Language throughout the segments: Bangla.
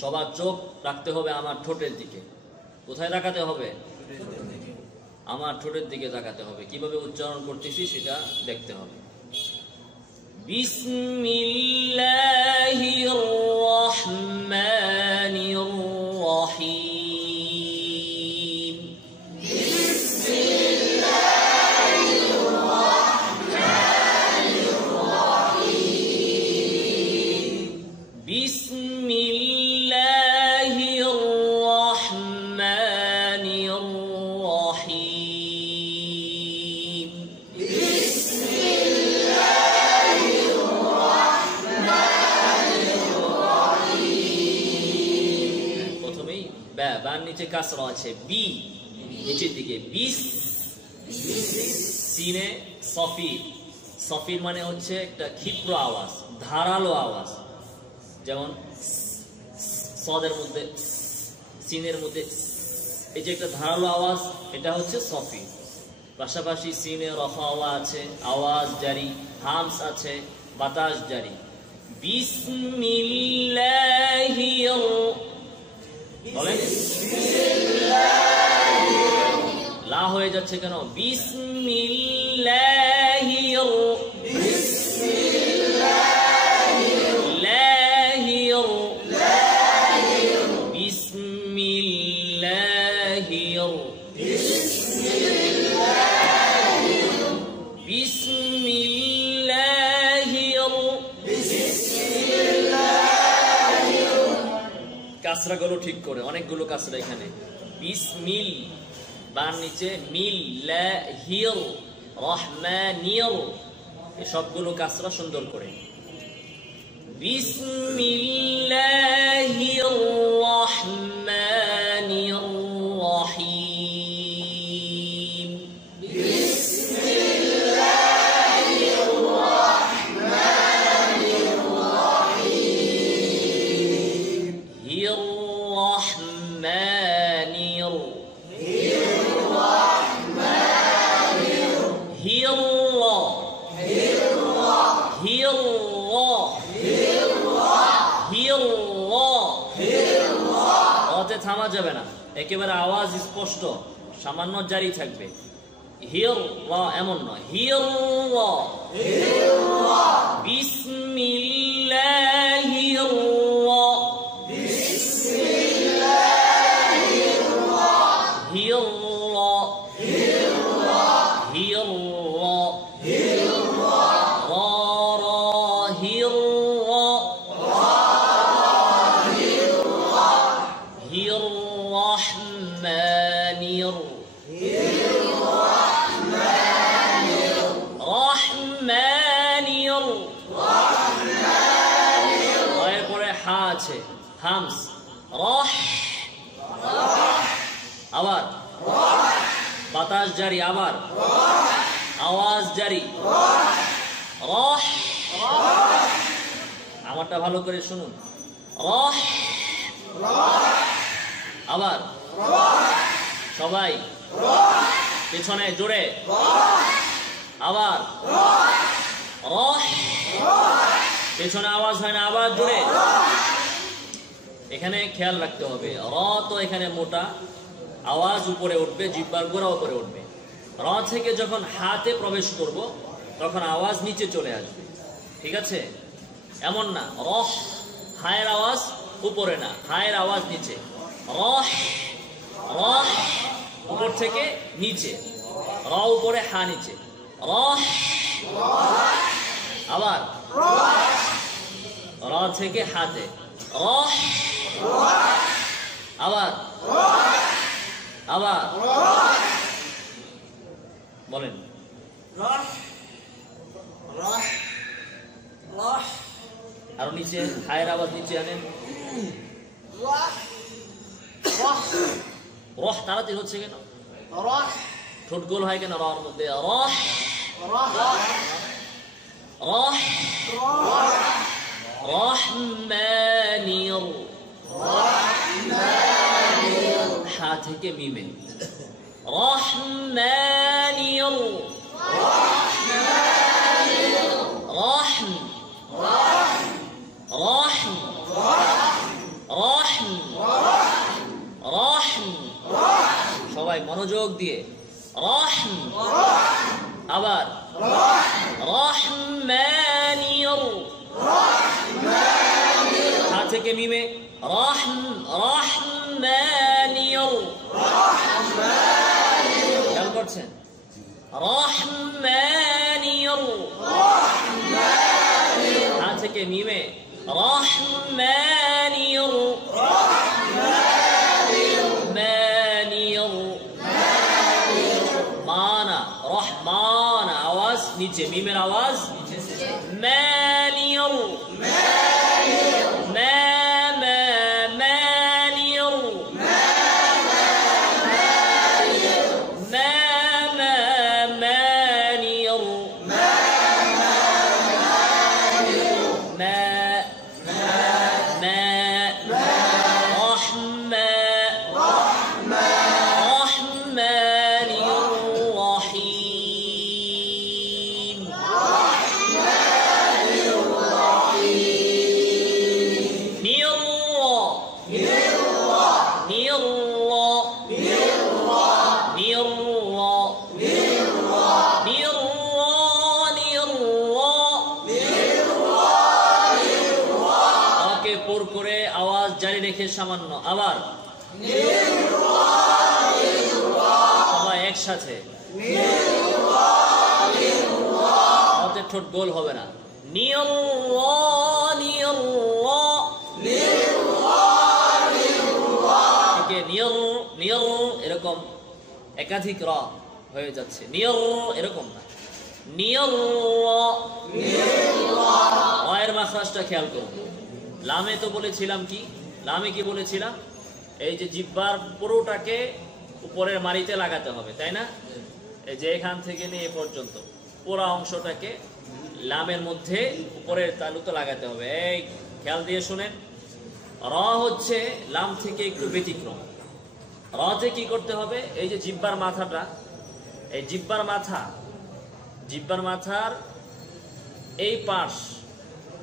সবার চোখ রাখতে হবে আমার ঠোঁটের দিকে। কোথায় তাকাতে হবে? আমার ঠোঁটের দিকে তাকাতে হবে। কিভাবে উচ্চারণ করতেছি সেটা দেখতে হবে। বিসমিল্লাহির রহমানির রহিম। বিসমিল্লাহির রহমানির রহিম। বিসমিল্লাহির রহমানির রহিম। বিসমিল্লাহির রহমানির রহিম। প্রথমেই বা নিচে কাসরা আছে, বি নিচের দিকে, বিস। সিনে সফির। সফির মানে হচ্ছে একটা ক্ষিপ্র আওয়াজ, ধারালো আওয়াজ। যেমন সদের মধ্যে, সিনের মধ্যে এই যে একটা ধারালো আওয়াজ, এটা হচ্ছে সফি। পাশাপাশি সিনে রফাওয়া আছে, আওয়াজ জারি, হামস আছে, বাতাস জারি। বিসমিল্লাহির, বলেন লা হয়ে যাচ্ছে কেন? বিসমিল্লাহির, কাসরাগুলো ঠিক করে, অনেকগুলো কাসরা এখানে। বিসমিল, বার নিচে, মিল, লাহির, রহমানির, এই সবগুলো কাসরা সুন্দর করে। বিসমিল্লাহির রহমানির রহিম। বিসমিল্লাহির রহমানির রহিম। হির রহমানির, হির রহমানির, হির, হির, হির, অতে থামা যাবে না, একেবারে আওয়াজ স্পষ্ট, সামান্য জারি থাকবে। হির রা এমন নয়, হির রা। বিসমিল্লাহির রা, বিসমিল্লাহির রা, হির রা, হির রা, হির রা, হির রা, রা রা, হির রা, হির রহমানির, হির রহমানির, রহমানির, রহমানির। এরপরে হা আছে, হামস, রহ, আবার বাতাস জারি, আবার আওয়াজ জারি, রহ। আমারটা ভালো করে শুনুন, রহ, আবার সবাই পেছনে জোরে, আবার রহ, পেছনে আওয়াজ হয় না, আবার জোরে। এখানে খেয়াল রাখতে হবে, র তো এখানে মোটা, আওয়াজ উপরে উঠবে, জিহ্বার গোড়া উপরে উঠবে। র থেকে যখন হাতে প্রবেশ করব তখন আওয়াজ নিচে চলে আসবে, ঠিক আছে? এমন না রহ, হায়ের আওয়াজ উপরে না, হায়ের আওয়াজ নিচে। রহ, রহ উপর থেকে নিচে, র উপরে, হা নিচে, রহ। আবার র থেকে হাতে, রহ, আবার আবার বলেন, আরো নিচে, হায়ের আওয়াজ নিচে আনেন। রহ তাড়াতাড়ি হচ্ছে কেন? ঠোঁট গোল হয় কেন রর মধ্যে? রহ, রহ, রহমানির, হা থেকে মিমে, রহমানির, রহম, রহম, রহম, মনোযোগ দিয়ে রহম আবার রহমানির হা থেকে মিমে রহমানির খেয়াল করছেন রহমানির হা থেকে মিমে রহমানির রহমান আওয়াজ নিচে মিমের আওয়াজ মানির করে আওয়াজ জারি রেখে সামান্য আবার সবাই একসাথে হাতের ঠোঁট গোল হবে না এরকম একাধিক র হয়ে যাচ্ছে এরকম না এর মাখরাজটা খেয়াল করুন লামে তো বলেছিলাম কি লামে কি বলেছিলাম এই যে জিহ্বার পুরোটাকে উপরের মাড়িতে লাগাতে হবে তাই না এই যে এখান থেকে নিয়ে এ পর্যন্ত পুরো অংশটাকে লামের মধ্যে উপরের তালুতে লাগাতে হবে এই খেয়াল দিয়ে শুনেন র হচ্ছে লাম থেকে একটু ব্যতিক্রম রতে কি করতে হবে এই যে জিহ্বার মাথাটা এই জিহ্বার মাথার এই পাশ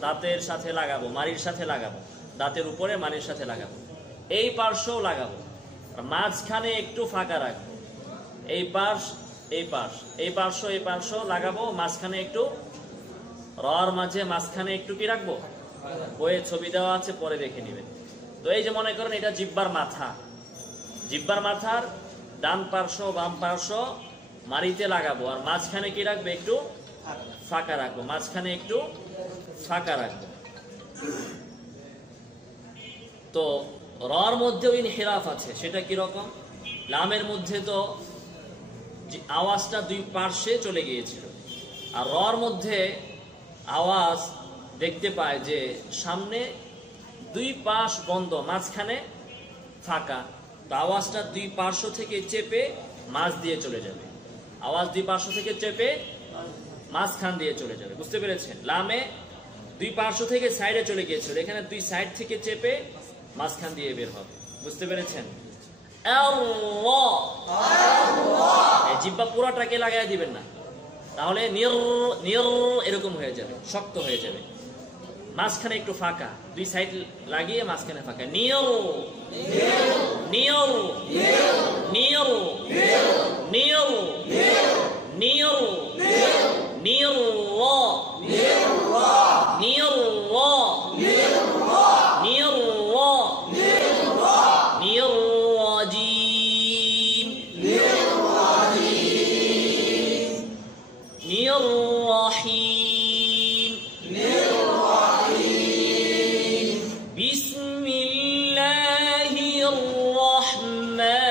দাঁতের সাথে লাগাবো মাড়ির সাথে লাগাবো দাঁতের উপরে মাড়ির সাথে লাগাবো এই পার্শ্বও লাগাবো মাঝখানে একটু ফাঁকা রাখবো এই পার্শ্ব লাগাবো মাঝখানে একটু রর মাঝে মাঝখানে একটু কি রাখবো বইয়ে ছবি দেওয়া আছে পরে দেখে নেবেন তো এই যে মনে করেন এটা জিহ্বার মাথার ডান পার্শ্ব বাম পার্শ্ব মাড়িতে লাগাবো আর মাঝখানে কি রাখবো একটু ফাঁকা রাখবো তো রর মধ্যেও ইনহিরাফ আছে সেটা কি রকম লামের মধ্যে তো আওয়াজটা দুই পার্শ্বে চলে গিয়েছিল আর রর মধ্যে আওয়াজ দেখতে পায় যে সামনে দুই পাশ বন্ধ মাঝখানে ফাঁকা তো আওয়াজটা দুই পার্শ্ব থেকে চেপে মাঝ দিয়ে চলে যাবে আওয়াজ দুই পার্শ্ব থেকে চেপে মাঝখান দিয়ে চলে যাবে বুঝতে পেরেছেন লামে দুই পার্শ্ব থেকে সাইডে চলে গিয়েছিল এখানে দুই সাইড থেকে চেপে মাঝখান দিয়ে বের হবে বুঝতে পেরেছেন জিহ্বা পুরোটাকে লাগাই দিবেন না তাহলে এরকম হয়ে যাবে শক্ত হয়ে যাবে মাঝখানে একটু ফাঁকা দুই সাইড লাগিয়ে মাঝখানে ফাঁকা بسم الله الرحمن